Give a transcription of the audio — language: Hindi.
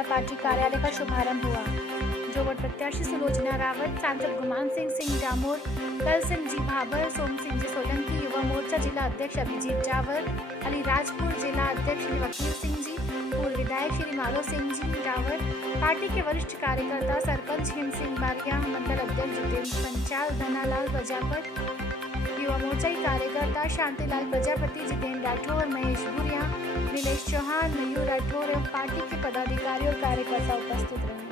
जनता पार्टी कार्यालय का शुभारंभ हुआ। जोगढ़ प्रत्याशी सुलोचना रावत, सांसद गुमान सिंह डामोर, कल सिंह जी भाबर, सोम सिंह जी सोलंकी, युवा मोर्चा जिला अध्यक्ष अभिजीत जावर, अलीराजपुर जिला अध्यक्ष श्री वकील सिंह जी, पूर्व विधायक श्री माधो सिंह जी रावत, पार्टी के वरिष्ठ कार्यकर्ता सरपंच हिम सिंह बारिया, मंडल अध्यक्ष जितेंद्र पंचाल, धनालाल प्रजापत, युवा मोर्चा के कार्यकर्ता शांतिलाल प्रजापति, जितेंद्र राठौर, महेश भूरिया, नीलेश चौहान, मयूर राठौर एवं पार्टी के पदाधिकारी और कार्यकर्ता उपस्थित रहे।